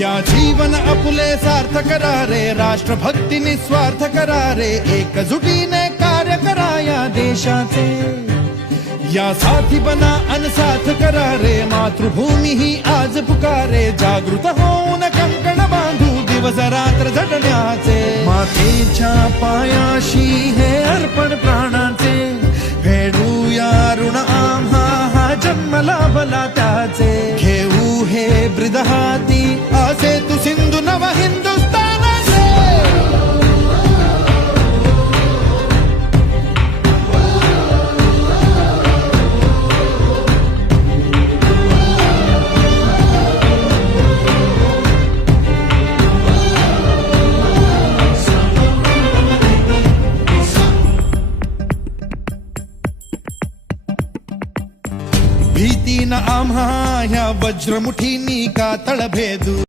या जीवन आपुले सार्थ करा रे, राष्ट्रभक्ती निस्वार्थ करा रे, एकजुटीने कार्य करा या देशाचे. या साथी बना अनसाथ करा रे, मातृभूमी ही आज पुकारे. जागृत होऊन कंकण बांधू दिवस रात्र झटण्याचे. मातेच्या पायाशी हे अर्पण प्राणाचे, फेडूया ऋण आम्हा हा जन्म लाभला त्याचे. घेऊ हे ब्रिद हाती असे तू सिंधू नव हिंदुस्थानाचे. भीती न आम्हा ह्या वज्रमुठीनी का तळभेदू.